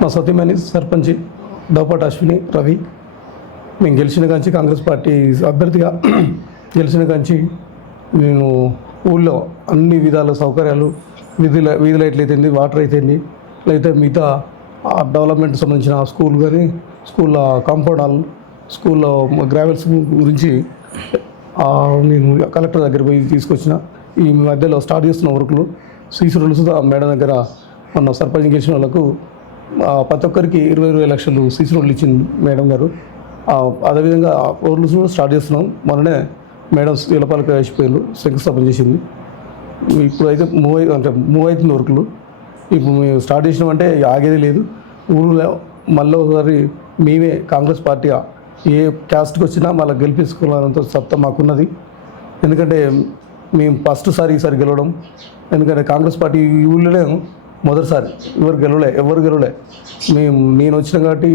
మా సతీమణి సర్పంచ్ దోపాటి అశ్విని రవి. మేము గెలిచిన కాంచి కాంగ్రెస్ పార్టీ అభ్యర్థిగా గెలిచిన కాంచి నేను ఊళ్ళో అన్ని విధాల సౌకర్యాలు వీధి లైట్లు అయితేంది, వాటర్ అయితేంది, లేకపోతే మిగతా డెవలప్మెంట్ సంబంధించిన స్కూల్ కానీ స్కూల్లో కాంపౌండ్ హాల్, స్కూల్లో గ్రావెల్స్ గురించి నేను కలెక్టర్ దగ్గర పోయి తీసుకొచ్చిన. ఈ మధ్యలో స్టార్ట్ చేస్తున్న వర్కులు సీసీ రోడ్స్ మేడం దగ్గర మొన్న సర్పంచ్ గెలిచిన వాళ్ళకు ప్రతి ఒక్కరికి 20 లక్షలు సీసీ రోడ్లు ఇచ్చింది మేడం గారు. అదేవిధంగా రోడ్లు కూడా స్టార్ట్ చేస్తున్నాం. మొన్ననే మేడం ఇలపాలక వేసిపోయారు, శంకుస్థాపన చేసింది. ఇప్పుడు అయితే మూవ్ అవుతుంది వర్కులు. ఇప్పుడు మేము స్టార్ట్ చేసినామంటే ఆగేది లేదు. ఊళ్ళో మళ్ళీ ఒకసారి మేమే కాంగ్రెస్ పార్టీగా ఏ క్యాస్ట్కి వచ్చినా మళ్ళీ గెలిపించుకోవాలంత సత్తా మాకున్నది. ఎందుకంటే మేము ఈసారి గెలవడం. ఎందుకంటే కాంగ్రెస్ పార్టీ ఈ ఊళ్ళోనే మొదటిసారి ఎవరు గెలవలే. నేను వచ్చిన కాబట్టి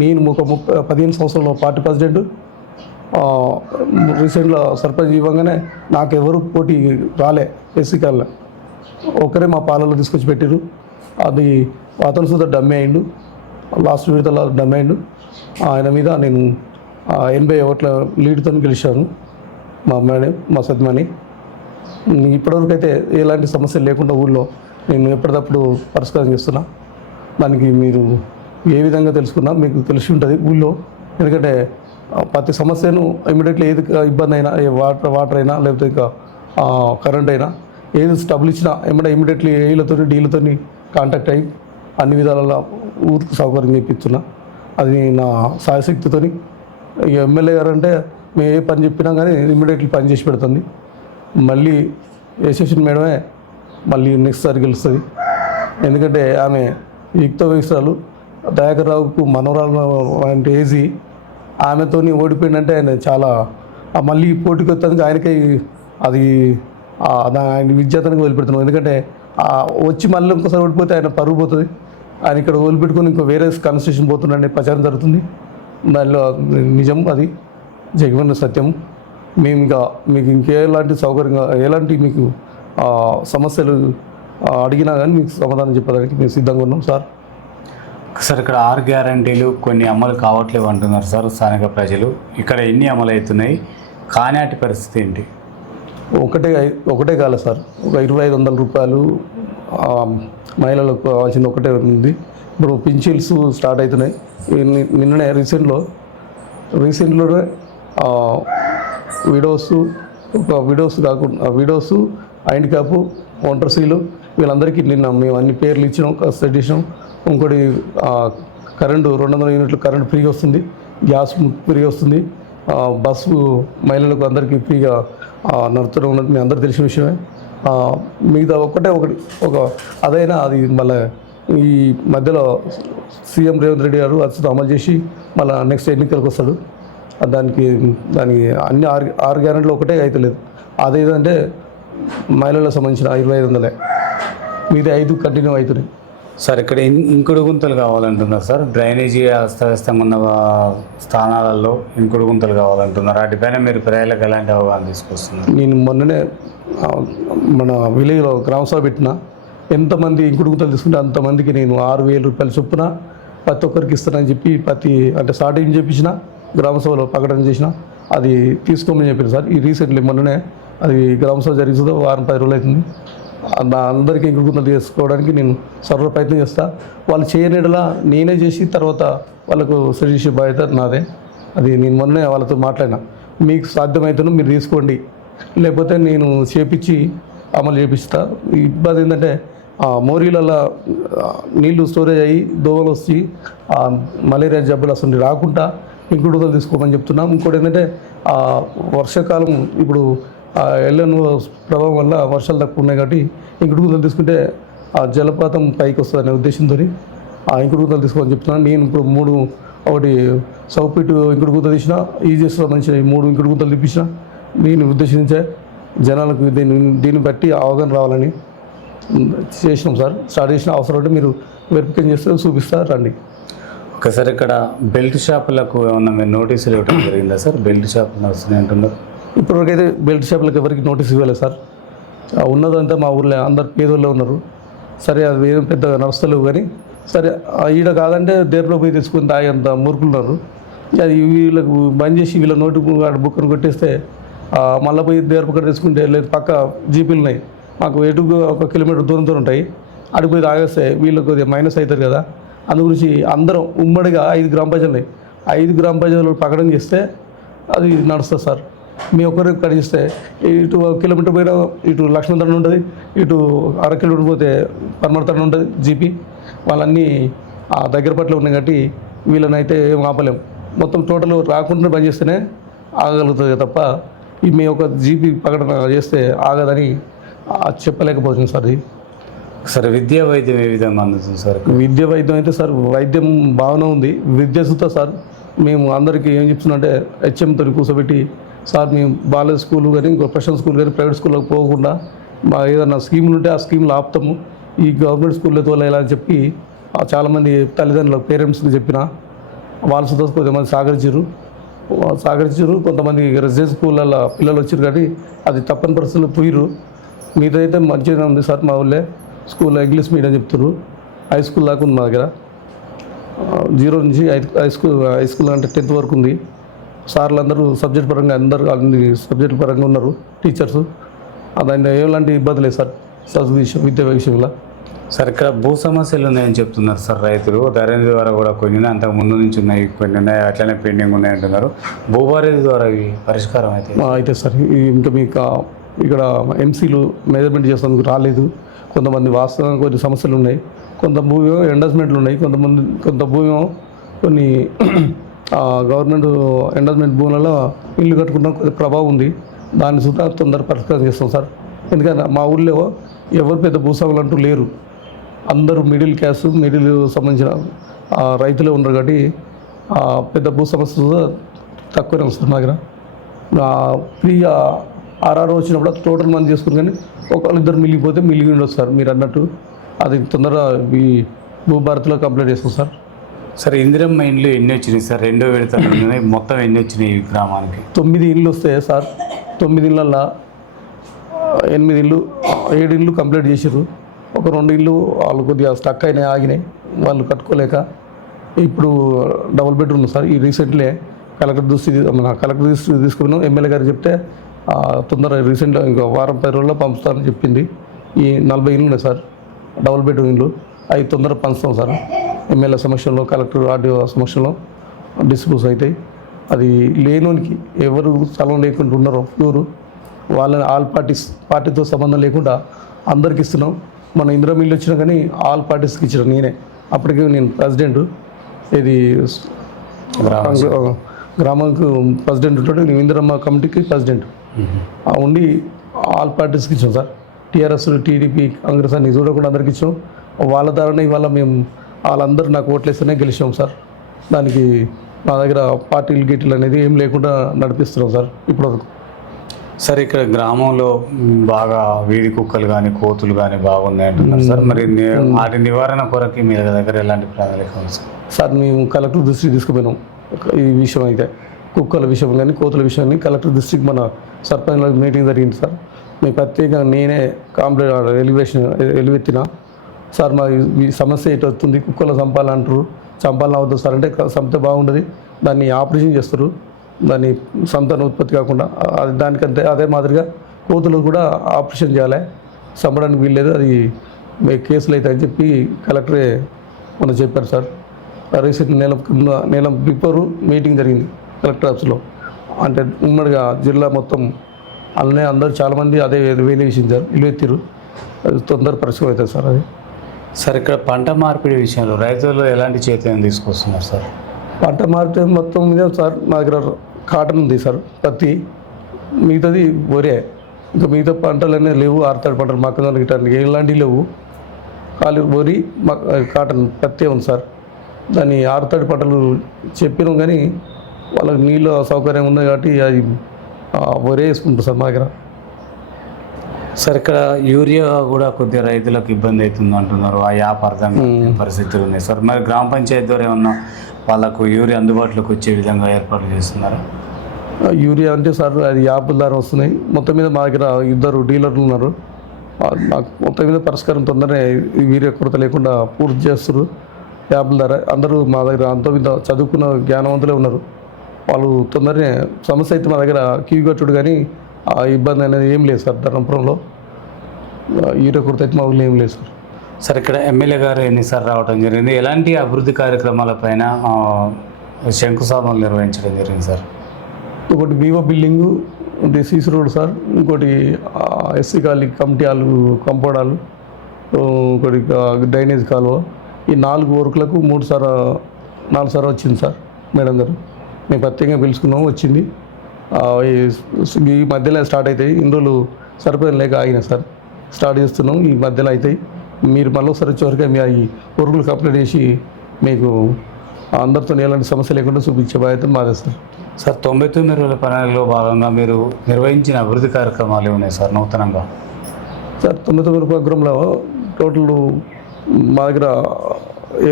నేను ఒక 15 సంవత్సరాల పార్టీ ప్రెసిడెంట్. రీసెంట్గా సర్పంచ్ ఇవ్వగానే నాకు ఎవరు పోటీ రాలే. ఎస్సీ కాల్లో ఒకరే మా పాలలో తీసుకొచ్చి పెట్టారు. అది అతను సుధా డమ్మి అయిండు, లాస్ట్ విడతల డమ్మి అయిండు. ఆయన మీద నేను 80 ఓట్ల లీడ్తో గెలిచాను. మా మేడం మా సత్యమణి. ఇప్పటివరకు అయితే ఎలాంటి సమస్యలు లేకుండా ఊళ్ళో నేను ఎప్పటికప్పుడు పరిష్కారం చేస్తున్నా. దానికి మీరు ఏ విధంగా తెలుసుకున్నా మీకు తెలిసి ఉంటుంది ఊళ్ళో. ఎందుకంటే ప్రతి సమస్యను ఇమీడియట్లీ ఏది ఇబ్బంది అయినా, వాటర్ అయినా లేకపోతే ఇంకా కరెంట్ అయినా ఏది స్టబుల్ ఇచ్చినా ఇమీడియట్లీ ఏళ్ళతో డీలతో కాంటాక్ట్ అయ్యి అన్ని విధాల ఊరికి సౌకర్యం చేపిస్తున్నా. అది నా సాయశక్తితో. ఎమ్మెల్యే గారు అంటే మేము ఏ పని చెప్పినా కానీ ఇమీడియట్లీ పని చేసి పెడుతుంది. మళ్ళీ యశస్విని మేడమే మళ్ళీ నెక్స్ట్ సారి గెలుస్తుంది. ఎందుకంటే ఆమె యుక్త వయసురాలు, దయాకర్ రావుకు మనవరాలు అంటే ఏజీ. ఆమెతో ఓడిపోయిందంటే ఆయన చాలా మళ్ళీ పోటీకి వచ్చేందుకు ఆయనకే అది ఆయన విద్యాతనికి వదిలిపెడుతున్నాం. ఎందుకంటే వచ్చి మళ్ళీ ఇంకోసారి ఓడిపోతే ఆయన పరుగు పోతుంది. ఆయన ఇక్కడ వదిలిపెట్టుకొని ఇంకో వేరే కాన్స్టిట్యూషన్ పోతుండే ప్రచారం జరుగుతుంది. దానిలో నిజం, అది జగన్ సత్యం. మేము ఇంకా మీకు ఇంకెలాంటి సౌకర్యంగా ఎలాంటి మీకు సమస్యలు అడిగినా కానీ మీకు సమాధానం చెప్పడానికి మేము సిద్ధంగా ఉన్నాం సార్. సార్, ఇక్కడ 6 గ్యారంటీలు కొన్ని అమలు కావట్లేవు అంటున్నారు సార్ స్థానిక ప్రజలు. ఇక్కడ ఎన్ని అమలు అవుతున్నాయి, కానాటి పరిస్థితి ఏంటి? ఒకటే కాలే సార్. ఒక 2500 రూపాయలు మహిళలకు కావాల్సింది ఒకటే ఉంది. ఇప్పుడు పింఛన్స్ స్టార్ట్ అవుతున్నాయి. నిన్ననే రీసెంట్లోనే విడోస్ హ్యాండిక్యాప్ ఒంటరిసీలు వీళ్ళందరికీ నిన్న మేము అన్ని పేర్లు ఇచ్చినాం, సెట్ చేసినాం. ఇంకోటి కరెంటు 200 యూనిట్లు కరెంటు ఫ్రీగా వస్తుంది, గ్యాస్ ఫ్రీగా వస్తుంది, బస్సు మహిళలకు అందరికీ ఫ్రీగా నడుపుతూ ఉన్నది మీ అందరూ తెలిసిన విషయమే. మిగతా ఒక అదైనా అది మళ్ళీ ఈ మధ్యలో సీఎం రేవంత్ రెడ్డి గారు అది అమలు చేసి మళ్ళీ నెక్స్ట్ ఎన్నికలకు వస్తాడు. దానికి అన్ని 6 గ్యారెంటీలు ఒకటే అవుతలేదు. అదేంటంటే మహిళలకు సంబంధించిన 2500 మిగతా 5 కంటిన్యూ అవుతున్నాయి సార్. ఇక్కడ ఇంకుడు గుంతలు కావాలంటున్నారు సార్. డ్రైనేజీ అస్తవ్యస్తంగా ఉన్న స్థానాలలో ఇంకుడు గుంతలు కావాలంటున్నారు. వాటిపైన మీరు ప్రజలకు ఎలాంటి అవగాహన తీసుకొస్తున్నారు? నేను మొన్ననే మన విలేజ్లో గ్రామసభ పెట్టిన. ఎంతమంది ఇంకుడు గుంతలు తీసుకుంటే అంతమందికి నేను 6000 రూపాయలు చొప్పున ప్రతి ఒక్కరికి ఇస్తానని చెప్పి అంటే స్టార్టింగ్ చెప్పించిన గ్రామసభలో ప్రకటన చేసిన. అది తీసుకోమని చెప్పారు సార్. ఈ రీసెంట్లీ మొన్ననే అది గ్రామసభ జరుగుతుందో 10 రోజులు అవుతుంది. అందరికీ ఇంకుడు గుంతలు చేసుకోవడానికి నేను సర్వ ప్రయత్నం చేస్తాను. వాళ్ళు చేయనిడలా నేనే చేసి తర్వాత వాళ్ళకు సజెస్ట్ బాధ్యత నాదే. అది నేను మొన్నే వాళ్ళతో మాట్లాడినా. మీకు సాధ్యమవుతుందో మీరు తీసుకోండి, లేకపోతే నేను చేపించి అమలు చేపిస్తా. ఇబ్బంది ఏంటంటే మోరీలలో నీళ్లు స్టోరేజ్ అయ్యి దోమలు వచ్చి మలేరియా జబ్బులు అసలు రాకుండా ఇంకుడు గుంతలు తీసుకోమని చెప్తున్నాం. ఇంకోటి ఏంటంటే వర్షాకాలం ఇప్పుడు ఎల్ఎన్ ప్రభావం వల్ల వర్షాలు తక్కువ ఉన్నాయి కాబట్టి ఇంకుడు గుంతలు తీసుకుంటే జలపాతం పైకి వస్తుందనే ఉద్దేశంతో ఇంకుడు గుంతలు తీసుకోమని చెప్తున్నాను. నేను ఇప్పుడు ఒకటి సౌపీట్ ఇంకుడు గుంత తీసిన, ఈజీఎస్లో మంచిగా 3 ఇంకుడు గుంతలు తీపించిన. నేను ఉద్దేశించే జనాలకు దీన్ని బట్టి అవగాహన రావాలని చేసినాం సార్. స్టార్ట్ చేసిన అవసరం ఉంటే మీరు వెరిఫికేషన్ చేస్తే చూపిస్తారు, రండి. ఒకసారి ఇక్కడ బెల్ట్ షాపులకు ఏమన్నా మీరు నోటీసులు ఇవ్వడం జరిగిందా సార్? బెల్ట్ షాపులు వస్తున్నాయి అంటున్నారు. ఇప్పటివరకైతే బెల్ట్ షాపులకు ఎవరికి నోటీస్ ఇవ్వలేదు సార్. ఉన్నదంతా మా ఊర్లో అందరు పేదోళ్ళే ఉన్నారు. సరే అది ఏం పెద్దగా నడుస్తలేవు కానీ సరే ఈడ కాదంటే దేర్లో పోయి తెచ్చుకొని తాగేంత మూర్ఖులున్నారు. అది వీళ్ళకు బంద్ చేసి వీళ్ళ నోటి బుక్కను కొట్టేస్తే మళ్ళీ పోయి దేర్ పక్కన తెచ్చుకుంటే లేదు పక్క జీపీలు ఉన్నాయి, మాకు ఎటు 1 కిలోమీటర్ దూరంతో ఉంటాయి, అడిగి పోయి తాగేస్తే వీళ్ళకి కొద్దిగా మైనస్ అవుతారు కదా. అందు గురించి అందరం ఉమ్మడిగా 5 గ్రామ పంచాయతీలు ఉన్నాయి, 5 గ్రామ పంచాయతీలు ప్రకటన చేస్తే అది నడుస్తుంది సార్. మీ ఒక్కరికి కడిగిస్తే ఇటు 1 కిలోమీటర్ పోయినా ఇటు లక్ష్మణ తండ ఉంటుంది, ఇటు 1/2 కిలోమీటర్ పోతే పరమడ తండ ఉంటుంది జీపీ. వాళ్ళన్నీ ఆ దగ్గర పట్ల ఉన్నాయి కాబట్టి వీళ్ళని అయితే ఏం ఆపలేం. మొత్తం టోటల్ రాకుండా బంద్ చేస్తేనే ఆగలుగుతుంది తప్ప ఈ మీ ఒక జీపీ ప్రకటన చేస్తే ఆగదని చెప్పలేకపోతుంది సార్. ఇది సరే విద్యా వైద్యం ఏ విధంగా అందుతుంది సార్? విద్య వైద్యం అయితే సార్ వైద్యం బాగానే ఉంది. విద్య సుత సార్ మేము అందరికీ ఏం చెప్తున్నామంటే హెచ్ఎంతో కూర్చోబెట్టి సార్ మేము బాల స్కూల్ కానీ ఇంకో ప్రొఫెషనల్ స్కూల్ కానీ ప్రైవేట్ స్కూల్లోకి పోకుండా మా ఏదైనా స్కీములు ఉంటే ఆ స్కీములు ఆపుతాము, ఈ గవర్నమెంట్ స్కూల్లో తోలేలా అని చెప్పి చాలామంది తల్లిదండ్రులకు పేరెంట్స్కి చెప్పిన వాళ్ళు సుత కొంతమంది సహకరించారు. కొంతమంది రెసిడెన్స్ స్కూళ్ళల్లో పిల్లలు వచ్చారు కానీ అది తప్పని పరిస్థితుల్లో పోయిరు. మీతో అయితే మంచిగా ఉంది సార్. మా ఊళ్ళే స్కూల్లో ఇంగ్లీష్ మీడియం చెప్తారు, హై స్కూల్ దాకా ఉంది మా దగ్గర. 0 నుంచి హై స్కూల్ అంటే 10th వరకు ఉంది. సార్లు అందరూ సబ్జెక్ట్ పరంగా అన్ని సబ్జెక్ట్ పరంగా ఉన్నారు టీచర్స్. దాన్ని ఎలాంటి ఇబ్బంది లేదు సార్ చదువు విద్య విషయంలో. సార్ ఇక్కడ భూ సమస్యలు ఉన్నాయని చెప్తున్నారు సార్ రైతులు. ధరణి ద్వారా కూడా కొన్ని ఉన్నాయి, అంతకు ముందు నుంచి ఉన్నాయి, కొన్ని ఉన్నాయి, అట్లనే పెండింగ్ ఉన్నాయి అంటున్నారు. భూభారతి ద్వారా ఇవి పరిష్కారం అయితే సార్ ఇంకా మీకు ఇక్కడ ఎంసీలు మెజర్మెంట్ చేసేందుకు రాలేదు. కొంతమంది వాస్తవంగా కొన్ని సమస్యలు ఉన్నాయి, కొంత భూమి ఎండర్స్మెంట్లు ఉన్నాయి, కొంత భూమి కొన్ని గవర్నమెంట్ ఎండర్స్మెంట్ భూములలో ఇల్లు కట్టుకున్న కొద్ది ప్రభావం ఉంది. దాన్ని సుతా తొందర పరిష్కారం చేస్తాం సార్. ఎందుకంటే మా ఊళ్ళో ఎవరు పెద్ద భూస్వాములు అంటూ లేరు, అందరూ మిడిల్ క్లాస్ మిడిల్ సంబంధించిన రైతులే ఉన్నారు కాబట్టి పెద్ద భూ సమస్య తక్కువనే ఉంది సార్ మా దగ్గర. ఫ్రీగా ఆర్ఆర్ఓ వచ్చినప్పుడు టోటల్ మంది చేసుకుని కానీ ఒకళ్ళు 2 మిగిలిపోతే మిగిలి ఉండొచ్చు సార్. మీరు అన్నట్టు అది తొందరగా ఈ భూభారతిలో కంప్లీట్ చేస్తాం సార్. సార్ ఇందిరమ్మ ఇండ్లు ఎన్ని వచ్చినాయి సార్? 2 విడతలు ఉన్నాయి, మొత్తం ఎన్ని వచ్చినాయి ఈ గ్రామానికి? 9 ఇండ్లు వస్తాయి సార్. 9 ఇళ్ళల్లో 8 ఇళ్ళు 7 ఇళ్ళు కంప్లీట్ చేసారు. ఒక 2 ఇళ్ళు వాళ్ళు కొద్దిగా స్టక్ అయినాయి, ఆగినాయి, వాళ్ళు కట్టుకోలేక. ఇప్పుడు డబుల్ బెడ్రూమ్ సార్. ఈ రీసెంట్లీ కలెక్టర్ దృష్టి తీసుకున్నాం. ఎమ్మెల్యే గారు చెప్తే తొందరగా రీసెంట్గా ఇంకో వారం 10 రోజుల్లో పంపుతామని చెప్పింది. ఈ 40 ఇళ్ళు ఉన్నాయి సార్ డబుల్ బెడ్రూమ్ ఇళ్ళు. అవి తొందరగా పంచుతాం సార్. ఎమ్మెల్యే సమక్షంలో కలెక్టర్ ఆర్డీఓ సమక్షంలో డిస్పోజ్ అవుతాయి. అది లేనోనికి ఎవరు స్థలం లేకుండా ఉన్నారో ప్యూరు వాళ్ళని ఆల్ పార్టీతో సంబంధం లేకుండా అందరికి ఇస్తున్నాం. మన ఇందిరా మిల్లు వచ్చినా కానీ ఆల్ పార్టీస్కి ఇచ్చిన నేనే. అప్పటికే నేను ప్రెసిడెంట్, ఇది గ్రామానికి ప్రెసిడెంట్ ఉంటాడు, నేను ఇందిరమ్మ కమిటీకి ప్రెసిడెంట్ ఉండి ఆల్ పార్టీస్కి ఇచ్చాం సార్. టీఆర్ఎస్ టీడీపీ కాంగ్రెస్ అని చూడకుండా అందరికి ఇచ్చాం. వాళ్ళ ద్వారానే ఇవాళ మేము వాళ్ళందరూ నాకు ఓట్లేస్తేనే గెలిచాం సార్. దానికి మా దగ్గర పార్టీలు గీటీలు అనేది ఏం లేకుండా నడిపిస్తున్నాం సార్ ఇప్పటివరకు. సార్ ఇక్కడ గ్రామంలో బాగా వీధి కుక్కలు కానీ కోతులు కానీ బాగున్నాయి అంటున్నారు సార్. మరి వాటి నివారణ కొరకు మీ దగ్గర ఎలాంటి ప్రణాళిక ఉంది సార్? మేము కలెక్టర్ దృష్టికి తీసుకుపోయినాం ఈ విషయం. అయితే కుక్కల విషయం కానీ కోతుల విషయాన్ని కలెక్టర్ దృష్టికి మన సర్పంచ్ల మీటింగ్ జరిగింది సార్. మేము ప్రత్యేకంగా నేనే కంప్లైంట్ ఎలివెత్తిన సార్ మా ఈ సమస్య ఎటు వస్తుంది, కుక్కలు చంపాలంటారు, చంపాలని అవుతుంది సార్ అంటే చంపితే బాగుండదు, దాన్ని ఆపరేషన్ చేస్తారు, దాన్ని సంతాన ఉత్పత్తి కాకుండా. దానికంటే అదే మాదిరిగా కోతులు కూడా ఆపరేషన్ చేయాలి, చంపడానికి వీల్లేదు, అది కేసులు అవుతాయని చెప్పి కలెక్టరే మనం చెప్పారు సార్. రీసెంట్ నెల బిఫోర్ మీటింగ్ జరిగింది కలెక్టర్ ఆఫీస్లో. అంటే ఉమ్మడిగా జిల్లా మొత్తం అలానే అందరూ చాలామంది అదే వేయించారు, ఇల్లు ఎత్తిరు. అది తొందర పరిశ్రమ అవుతుంది సార్. అది సార్ ఇక్కడ పంట మార్పిడి విషయంలో రైతులు ఎలాంటి చైతన్యం తీసుకొస్తున్నారు సార్? పంట మార్పిడి మొత్తం మీద సార్ మా దగ్గర కాటన్ ఉంది సార్, పత్తి, మిగతాది వరే. ఇంకా మిగతా పంటలు అనేవి లేవు, ఆరుతడి పంటలు మొక్కజొన్న గిటానికి ఎలాంటివి లేవు. ఖాళీ వరి కాటన్ పత్తి ఉంది సార్. దాన్ని ఆరుతడి పంటలు చెప్పినాం కానీ వాళ్ళకి నీళ్ళ సౌకర్యం ఉంది కాబట్టి అది వరే వేసుకుంటారు సార్ మా దగ్గర. సార్ ఇక్కడ యూరియా కూడా కొద్దిగా రైతులకు ఇబ్బంది అవుతుంది అంటున్నారు, ఆ యాప్ అర్థం పరిస్థితులు ఉన్నాయి సార్. మరి గ్రామ పంచాయతీ ద్వారా ఏమన్నా వాళ్ళకు యూరియా అందుబాటులోకి వచ్చే విధంగా ఏర్పాట్లు చేస్తున్నారు? యూరియా అంటే సార్ అది యాప్ల ద్వారా వస్తున్నాయి. మొత్తం మీద మా దగ్గర 2 డీలర్లు ఉన్నారు. మాకు మొత్తం మీద పరిష్కారం తొందరనే యూరియా కొరత లేకుండా పూర్తి చేస్తారు. యాప్ల ద్వారా అందరూ మా దగ్గర అంత ఇంత చదువుకున్న జ్ఞానవంతులే ఉన్నారు. వాళ్ళు తొందరనే సమస్య అయితే మా దగ్గర క్యూ కట్టుడు కానీ ఆ ఇబ్బంది అనేది ఏం లేదు సార్. ధర్మపురంలో యూరియా కొరత అయితే మా ఊళ్ళో ఏం లేదు సార్. సార్ ఇక్కడ ఎమ్మెల్యే గారు ఎన్నిసార్లు రావడం జరిగింది, ఎలాంటి అభివృద్ధి కార్యక్రమాలపైన శంకుస్థాపనలు నిర్వహించడం జరిగింది సార్? ఒకటి వివో బిల్డింగు, సీసీ రోడ్ సార్, ఇంకోటి SC colony committee hall compound hall, ఇంకోటి డ్రైనేజ్ కాలువ. ఈ 4 వర్కులకు 4 సార్లు వచ్చింది సార్ మేడం గారు. మేము ప్రత్యేకంగా పిలుచుకున్నాము, వచ్చింది. ఈ మధ్యలో స్టార్ట్ అవుతాయి. ఇన్ని రోజులు సరిపోయిన లేక ఆగిన సార్. స్టార్ట్ చేస్తున్నాం, ఈ మధ్యలో అవుతాయి. మీరు మళ్ళీ ఒకసారి వచ్చేవరకు మీ ఈ వర్కులు కంప్లీట్ చేసి మీకు అందరితో ఎలాంటి సమస్య లేకుండా చూపించే బాధ్యత మాదే సార్. సార్ 99 రోజుల ప్రణాళికలో భాగంగా మీరు నిర్వహించిన అభివృద్ధి కార్యక్రమాలు ఉన్నాయి సార్ నూతనంగా? సార్ 99 ప్రోగ్రాంలో టోటల్ మా దగ్గర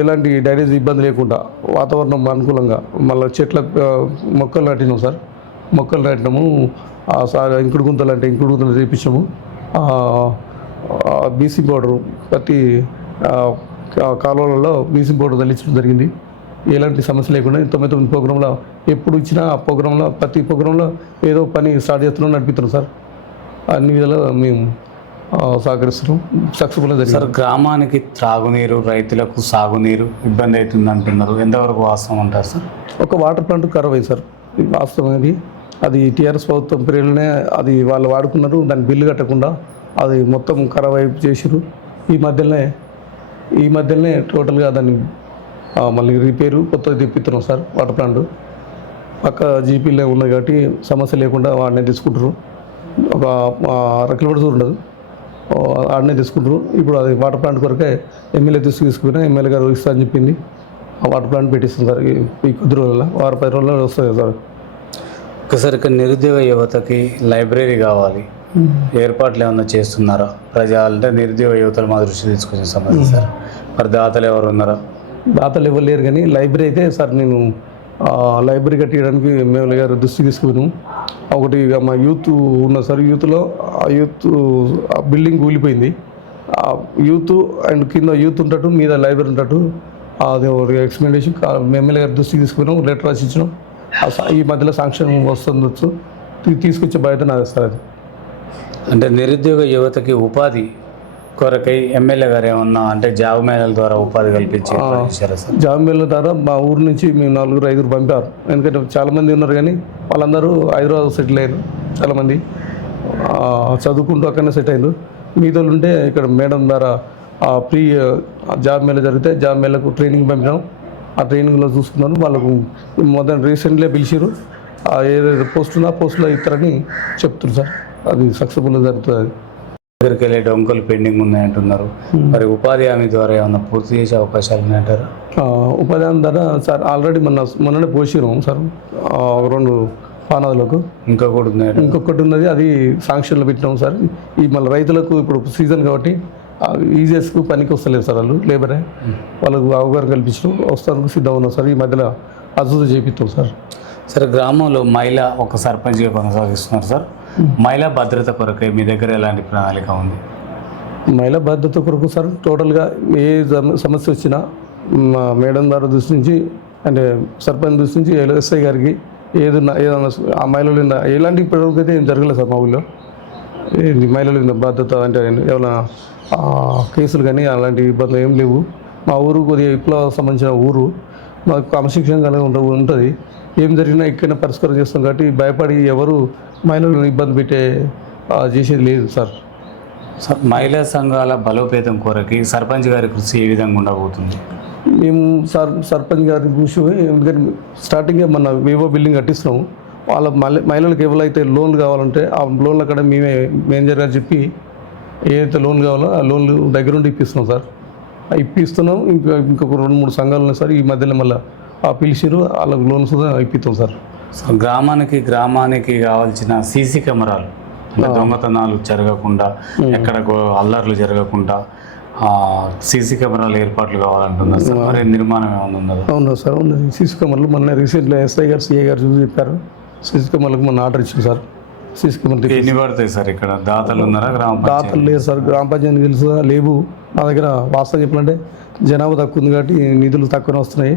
ఎలాంటి డ్రైనేజ్ ఇబ్బంది లేకుండా వాతావరణం అనుకూలంగా మళ్ళీ చెట్ల మొక్కలు నాటినాము సార్. మొక్కలు నాటినాము. ఇంకుడు గుంతలు అంటే ఇంకుడు గుంతలు చేయించాము. బీసీ పౌడరు ప్రతి కాలువలలో బీసీ పౌడర్ తల్లించడం జరిగింది. ఎలాంటి సమస్య లేకుండా 99 ప్రోగ్రాంలో ఎప్పుడు ఇచ్చినా ఆ ప్రోగ్రాంలో ప్రతి ప్రోగ్రాంలో ఏదో పని స్టార్ట్ చేస్తున్నాం, నడిపిస్తున్నాం సార్. అన్ని విధాలుగా మేము సహకరిస్తున్నాం. సక్సెస్ఫుల్గా జరిగింది సార్. గ్రామానికి త్రాగునీరు, రైతులకు సాగునీరు ఇబ్బంది అవుతుంది అంటున్నారు, ఎంతవరకు వాస్తవం అంటారు సార్? ఒక వాటర్ ప్లాంట్ ఖరాబ్ అయింది సార్. వాస్తవం అది టీఆర్ఎస్ ప్రభుత్వం పీరియడ్లోనే అది వాళ్ళు వాడుకున్నారు. దాని బిల్లు కట్టకుండా అది మొత్తం ఖరాబ్ అయి చేసారు. ఈ మధ్యలోనే టోటల్గా దాన్ని మళ్ళీ రిపేరు కొత్తది తెప్పిస్తున్నాం సార్. వాటర్ ప్లాంట్ పక్క జీపీలో ఉన్నది కాబట్టి సమస్య లేకుండా వాడిని తీసుకుంటారు. ఒక 1 కిలోమీటర్స్ ఉండదు, ఆడనే తీసుకుంటారు. ఇప్పుడు అది వాటర్ ప్లాంట్ కొరకే ఎమ్మెల్యే తీసుకుపోయినా ఎమ్మెల్యే గారు ఇస్తా అని చెప్పింది. ఆ వాటర్ ప్లాంట్ పెట్టిస్తాం సార్. ఈ కొద్ది రోజుల్లో 10 రోజుల్లో వస్తుంది సార్. ఒకసారి ఇక్కడ నిరుద్యోగ యువతకి లైబ్రరీ కావాలి, ఏర్పాట్లు ఏమన్నా చేస్తున్నారా? అంటే నిరుద్యోగ యువతలు మా దృష్టి తీసుకొచ్చిన సమస్య సార్. మరి దాతలు ఎవరు ఉన్నారా? దాతలు ఎవరు లేరు కానీ లైబ్రరీ అయితే సార్ నేను లైబ్రరీ కట్టించడానికి ఎమ్మెల్యే గారు దృష్టి తీసుకున్నాను. ఒకటి ఇక మా యూత్ ఉన్న సార్, యూత్లో ఆ బిల్డింగ్ కూలిపోయింది. ఆ యూత్ అండ్ కింద యూత్ ఉంటట్టు మీద లైబ్రరీ ఉంటట్టు అది ఎక్స్ప్లెనేషన్ ఎమ్మెల్యే గారి దృష్టికి తీసుకున్నాం, లెటర్ రాసి ఇచ్చినాం. ఈ మధ్యలో శాంక్షన్ వస్తుండొచ్చు, తీసుకొచ్చే బాధ్యత నాది సార్. అది అంటే నిరుద్యోగ యువతకి ఉపాధి కొరకై ఎమ్మెల్యే గారు ఏమన్నా అంటే జాబ్ మేళల ద్వారా ఉపాధి కల్పించి జాబ్ మేళల ద్వారా మా ఊరు నుంచి మేము 4-5 పంపారు. ఎందుకంటే చాలామంది ఉన్నారు కానీ వాళ్ళందరూ హైదరాబాద్ సెటిల్ అయ్యారు. చాలామంది చదువుకుంటూ అక్కడనే సెట్ అయ్యారు. మిగతా ఉంటే ఇక్కడ మేడం ద్వారా ఫ్రీ జాబ్ మేళ జరిగితే జాబ్ మేళకు ట్రైనింగ్ పంపినాం. ఆ ట్రైనింగ్లో చూసుకున్నాను. వాళ్ళకు మొదటి రీసెంట్లీ పిలిచారు. ఏదైతే పోస్ట్ ఉందో ఆ పోస్టులో ఇస్తారని చెప్తున్నారు సార్. అది సక్సెస్ఫుల్గా జరుగుతుంది. అది దగ్గరికి వెళ్ళే డొంకలు పెండింగ్ ఉన్నాయంటున్నారు. మరి ఉపాధి హామీ ద్వారా ఏమన్నా పూర్తి చేసే అవకాశాలు ఉన్నాయంటారు? ఉపాధి హామీ ద్వారా సార్ ఆల్రెడీ మొన్ననే పోసినాం సార్ 2 పానాదులకు. ఇంకొకటి ఉన్నది, అది శాంక్షన్లో పెట్టినాం సార్. ఈ మళ్ళీ రైతులకు ఇప్పుడు సీజన్ కాబట్టి ఈజీఎస్కు పనికి వస్తలేదు సార్. వాళ్ళు లేబరే వాళ్ళకు అవగాహన కల్పించడం వస్తానికి సిద్ధంగా ఉన్నాం సార్. ఈ మధ్యలో అజుదు చేపిస్తాం సార్. సరే, గ్రామంలో మహిళ ఒక సర్పంచ్గా కొనసాగిస్తున్నారు సార్. మహిళా భద్రత కొరకై మీ దగ్గర ఎలాంటి ప్రణాళిక ఉంది? మహిళా భద్రత కొరకు సార్ టోటల్గా ఏ సమస్య వచ్చినా మా మేడం గారి దృష్టి నుంచి అంటే సర్పంచ్ దృష్టి నుంచి ఎస్ఐ గారికి ఏదైనా ఆ మహిళలు ఎలాంటి ఇప్పటివరకు ఏం జరగలేదు సార్. మా ఊళ్ళో మహిళలు భద్రత అంటే ఏమైనా కేసులు కానీ అలాంటి ఇబ్బందులు ఏం లేవు. మా ఊరు కొద్దిగా విప్లవ సంబంధించిన ఊరు, మాకు క్రమశిక్షణ కలిగి ఉంటుంది. ఏం జరిగినా ఇక్కడనే పరిష్కారం చేస్తాం కాబట్టి భయపడి ఎవరు మహిళలను ఇబ్బంది చేసేది లేదు సార్. మహిళా సంఘాల బలోపేతం కొరకి సర్పంచ్ గారి కృషి ఏ విధంగా ఉండబోతుంది? మేము సర్పంచ్ గారి కృషి ఎందుకంటే స్టార్టింగే మన వివో బిల్డింగ్ కట్టిస్తున్నాము. వాళ్ళ మహిళలకు ఎవరైతే లోన్లు కావాలంటే ఆ లోన్లు అక్కడ మేమే మేనేజర్ గారు చెప్పి ఏదైతే లోన్ కావాలో ఆ లోన్లు దగ్గరుండి ఇప్పిస్తున్నాం సార్. ఇప్పిస్తున్నాం. ఇంకొక 2-3 సంఘాలు ఉన్నాయి సార్. ఈ మధ్యలో మళ్ళీ పిలిచిరు, వాళ్ళకి లోన్స్ కూడా ఇప్పిస్తాం సార్. గ్రామానికి కావాల్సిన సీసీ కెమెరాలు, దొంగతనాలు జరగకుండా, ఎక్కడ అల్లర్లు జరగకుండా సీసీ కెమెరాలు ఏర్పాట్లు కావాలంటున్నారు సార్. మరి నిర్మాణం ఏమైనా ఉన్నదా? అవునా సార్, ఉన్నది. సీసీ కెమెరాలు మొన్న రీసెంట్గా ఎస్ఐ గారు సిఐ గారు చూసి చెప్పారు. సీసీ కెమెరాలకు మొన్న ఆర్డర్ ఇచ్చింది సార్. సీసీ కెమెరా ఎన్ని పడతాయి సార్? ఇక్కడ దాతలు ఉన్నారా? దాతలు లేదు సార్. గ్రామ పంచాయతీ తెలుసు లేవు. నా దగ్గర వాస్తవం చెప్పాలంటే జనాభా తక్కువ ఉంది కాబట్టి నిధులు తక్కువనే వస్తున్నాయి.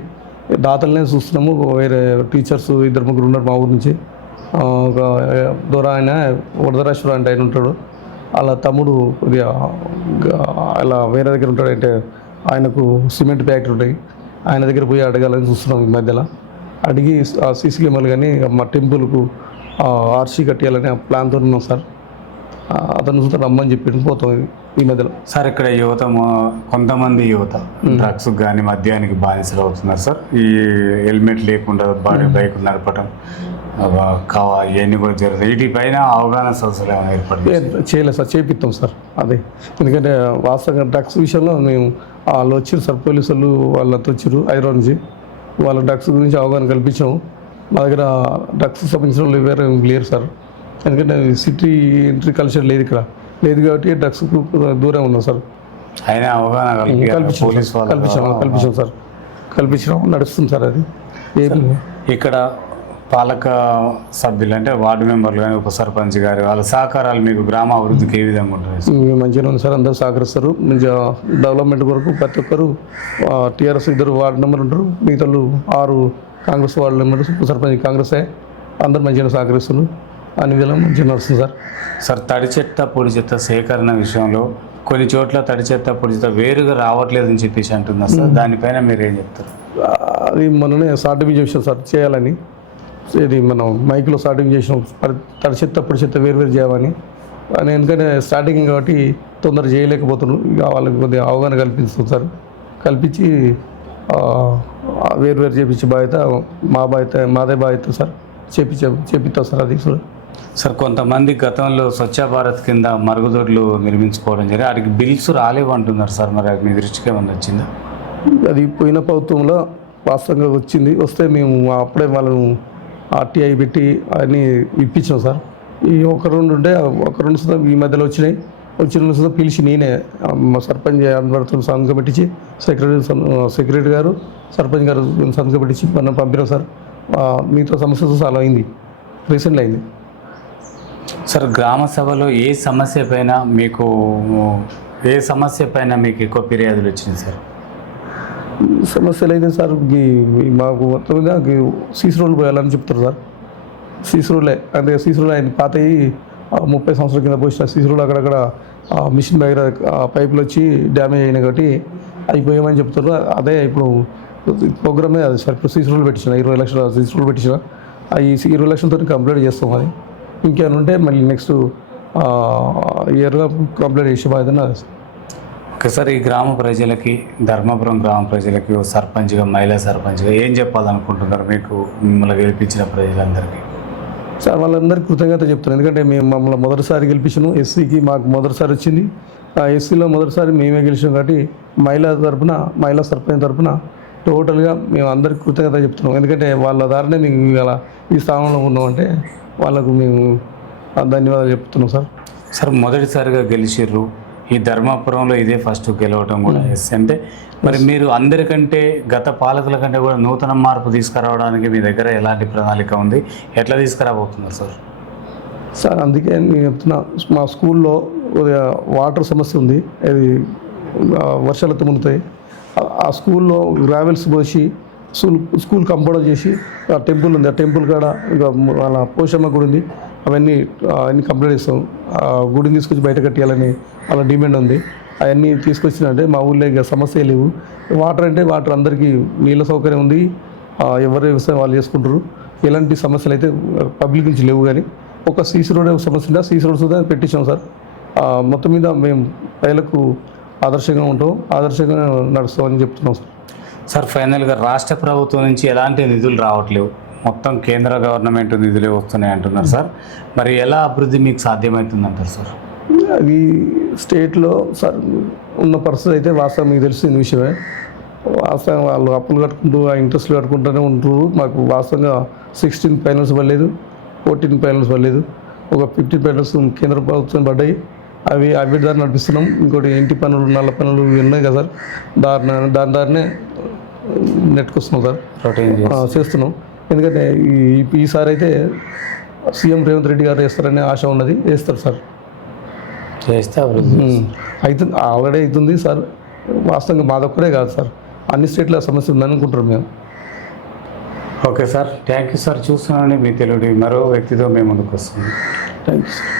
దాతలనే చూస్తున్నాము. వేరే టీచర్స్ 2-3 ఉన్నారు మా ఊరు నుంచి. ఒక దొర ఆయన వరదరాశ్వర అంటే ఆయన ఉంటాడు. వాళ్ళ తమ్ముడు కొద్దిగా అలా వేరే దగ్గర ఉంటాడు. అంటే ఆయనకు సిమెంట్ ఫ్యాక్టరీ ఉంటాయి. ఆయన దగ్గర పోయి అడగాలని చూస్తున్నాం ఈ మధ్యలో. అడిగి ఆ సీసీ కెమెరాలు కానీ మా టెంపుల్కు ఆర్సీ కట్టేయాలని ప్లాన్తో ఉన్నాం సార్. అతను చూస్తే రమ్మని చెప్పి పోతాం ఈ మధ్యలో. సార్ ఇక్కడ యువత కొంతమంది యువత డ్రగ్స్ కానీ మద్యానికి బానిసలు అవుతున్నారు సార్. ఈ హెల్మెట్ లేకుండా బైక్ నడపడం ఇవన్నీ కూడా జరుగుతాయి. వీటిపైన అవగాహన సదస్సులు ఏమైనా ఏర్పాటు చేయలేదు సార్, చేపిస్తాం సార్. అదే ఎందుకంటే వాస్తవంగా డ్రగ్స్ విషయంలో మేము వాళ్ళు వచ్చారు సార్, పోలీసు వాళ్ళు వాళ్ళతో వచ్చారు హైదరాబాద్ నుంచి. వాళ్ళ డ్రగ్స్ గురించి అవగాహన కల్పించాము. మా దగ్గర డ్రగ్స్ సంబంధించిన వాళ్ళు వేరే లేరు సార్. ఎందుకంటే సిటీ ఎంట్రీ కల్చర్ లేదు ఇక్కడ, లేదు కాబట్టి డ్రగ్స్కు దూరం ఉన్నాం సార్. అయినా అవగాహన కల్పించాం సార్, కల్పించడం నడుస్తుంది సార్. అది ఇక్కడ పాలక సభ్యులు అంటే వార్డు మెంబర్లు కానీ ఉప సర్పంచ్ గారు వాళ్ళ సహకారాలు మీకు గ్రామ అభివృద్ధికి ఏ విధంగా ఉంటుంది? మంచిగా ఉంది సార్, అందరూ సహకరిస్తారు. మంచిగా డెవలప్మెంట్ వరకు ప్రతి ఒక్కరు టీఆర్ఎస్ 2 వార్డు మెంబర్లు ఉంటారు, మిగతా 6 కాంగ్రెస్ వార్డు మెంబర్స్, ఉప సర్పంచ్ కాంగ్రెసే. అందరూ మంచిగా సహకరిస్తున్నారు. అన్ని విధాలు మంచిగా నడుస్తుంది సార్. సార్ తడి చెత్త పొడి చెత్త సేకరణ విషయంలో కొన్ని చోట్ల తడి చెత్త పొడి చెత్త వేరుగా రావట్లేదని చెప్పేసి అంటున్నారు సార్. దానిపైన మీరు ఏం చెప్తారు? అది మననే సార్టిఫికేట్ చేసాం సార్ చేయాలని. ఇది మనం మైక్లో స్టార్టింగ్ చేసినాం, తడి చెత్త పొడి చెత్త వేరు చేయాలని. అని ఎందుకంటే స్టార్టింగ్ కాబట్టి తొందర చేయలేకపోతున్నాం. ఇక వాళ్ళకి కొద్దిగా అవగాహన కల్పిస్తాం సార్. కల్పించి వేరు చేపించే బాధ్యత మాదే బాధ్యత సార్. చేపిస్తాం సార్. అది సార్ కొంతమంది గతంలో స్వచ్ఛ భారత్ కింద మరుగుదొడ్లు నిర్మించుకోవడం జరిగింది, వాటికి బిల్స్ రాలేవు అంటున్నారు సార్. మరి అది మీ దృష్టికి ఏమన్నా వచ్చిందా? అది పోయిన ప్రభుత్వంలో వాస్తవంగా వచ్చింది. వస్తే మేము అప్పుడే వాళ్ళను ఆర్టీఐ పెట్టి అన్నీ ఇప్పించాం సార్. ఈ 1-2 ఉంటే 1-2 సుధా ఈ మధ్యలో వచ్చిన సుధా పిలిచి నేనే మా సర్పంచ్ అందరితో సంతకం పెట్టించి సెక్రటరీ గారు సర్పంచ్ గారు సంతకం పెట్టించి మనం పంపినాం సార్. మీతో సమస్య సాల్వ్ అయింది, రీసెంట్లీ అయింది సార్. గ్రామ సభలో ఏ సమస్య పైన మీకు ఎక్కువ ఫిర్యాదులు వచ్చినాయి సార్? సమస్యలు అయితే సార్ మాకు మొత్తం మీద సీసీ రోడ్లు పోయాలని చెప్తారు సార్. సీసీ రోడ్లే అంటే సీసీ రోడ్లు ఆయన పాతయి 30 సంవత్సరాల కింద పోసిన సీసీ రోడ్లు అక్కడక్కడ మిషన్ దగ్గర పైపులు వచ్చి డ్యామేజ్ అయినాయి కాబట్టి అయిపోయామని చెప్తారు. అదే ఇప్పుడు ప్రోగ్రామే అది సార్. ఇప్పుడు సీసీ రోడ్లు పెట్టించిన 20 లక్షల సీసీ రోడ్లు పెట్టించిన ఈ 20 లక్షలతో కంప్లీట్ చేస్తాం. అది ఇంకేమైనా ఉంటే మళ్ళీ నెక్స్ట్ ఇయర్గా కంప్లీట్ చేసే బాధ్యత. ఓకే సార్, ఈ గ్రామ ప్రజలకి, ధర్మపురం గ్రామ ప్రజలకి సర్పంచ్గా, మహిళా సర్పంచ్గా ఏం చెప్పాలనుకుంటున్నారు మీకు మిమ్మల్ని గెలిపించిన ప్రజలందరికీ? సార్ వాళ్ళందరికీ కృతజ్ఞత చెప్తున్నాను. ఎందుకంటే మేము మమ్మల్ని మొదటిసారి గెలిపించాము. ఎస్సీకి మాకు మొదటిసారి వచ్చింది. ఎస్సీలో మొదటిసారి మేమే గెలిచాం కాబట్టి మహిళా సర్పంచ్ తరఫున టోటల్గా మేము అందరికీ కృతజ్ఞత చెప్తున్నాం. ఎందుకంటే వాళ్ళ దారినే మేము ఇలా ఈ స్థానంలో ఉన్నామంటే వాళ్ళకు మేము ధన్యవాదాలు చెప్తున్నాం సార్. సార్ మొదటిసారిగా గెలిచిర్రు, ఈ ధర్మాపురంలో ఇదే ఫస్ట్ గెలవటం కూడా అంటే మరి మీరు అందరికంటే గత పాలకుల కంటే కూడా నూతన మార్పు తీసుకురావడానికి మీ దగ్గర ఎలాంటి ప్రణాళిక ఉంది, ఎట్లా తీసుకురాబోతున్నారు సార్? సార్ అందుకే నేను చెప్తున్నా, మా స్కూల్లో వాటర్ సమస్య ఉంది. అది వర్షాలతో మునుతాయి. ఆ స్కూల్లో గ్రావెల్స్ పోసి స్కూల్ కంపౌండ్ చేసి ఆ టెంపుల్ ఉంది, ఆ టెంపుల్ కాడ ఇక వాళ్ళ పోషమ్మ గుడి ఉంది, అవన్నీ కంప్లీట్ చేస్తాం. ఆ గుడిని తీసుకొచ్చి బయట కట్టేయాలని వాళ్ళ డిమాండ్ ఉంది. అవన్నీ తీసుకొచ్చినంటే మా ఊళ్ళో ఇక సమస్య లేవు. వాటర్ అంటే వాటర్ అందరికీ నీళ్ళ సౌకర్యం ఉంది. ఎవరి వ్యవసాయం వాళ్ళు చేసుకుంటారు. ఎలాంటి సమస్యలు అయితే పబ్లిక్ నుంచి లేవు. కానీ ఒక సీసీ రోడ్ సమస్య ఉంటే సీసీ రోడ్ సుధా పెట్టించాం సార్. మొత్తం మీద మేము ప్రజలకు ఆదర్శంగా ఉంటాం, ఆదర్శంగా నడుస్తామని చెప్తున్నాం సార్. సార్ ఫైనల్గా రాష్ట్ర ప్రభుత్వం నుంచి ఎలాంటి నిధులు రావట్లేవు, మొత్తం కేంద్ర గవర్నమెంట్ నిధులే వస్తున్నాయి అంటున్నారు సార్. మరి ఎలా అభివృద్ధి మీకు సాధ్యమవుతుందంటారు సార్? అది స్టేట్లో సార్ ఉన్న పరిస్థితి అయితే వాస్తవం మీకు తెలిసిన విషయమే. వాస్తవం వాళ్ళు అప్పులు కట్టుకుంటూ ఆ ఇంట్రెస్ట్లు కట్టుకుంటూనే ఉంటారు. మాకు వాస్తవంగా 16 ఫైనల్స్ పడలేదు, 14 ఫైనల్స్ పడలేదు, ఒక 15 ఫైనల్స్ కేంద్ర ప్రభుత్వం పడ్డాయి. అవి దారి నడిపిస్తున్నాం. ఇంకోటి ఇంటి పనులు, నల్ల పనులు ఉన్నాయి కదా సార్, దారినే నెట్టుకొస్తున్నాం సార్, చేస్తున్నాం. ఎందుకంటే ఈసారి అయితే సీఎం రేవంత్ రెడ్డి గారు వేస్తారనే ఆశ ఉన్నది. వేస్తారు సార్, చేస్తే అవుతుంది, ఆల్రెడీ అవుతుంది సార్. వాస్తవంగా మాదొక్కడే కాదు సార్, అన్ని స్టేట్ల సమస్య ఉందని అనుకుంటున్నాం మేము. Okay sir, thank you sir. చూస్తున్నానండి మీ తెలుగు మరో వ్యక్తితో మేము ముందుకు వస్తుంది. Thank you sir.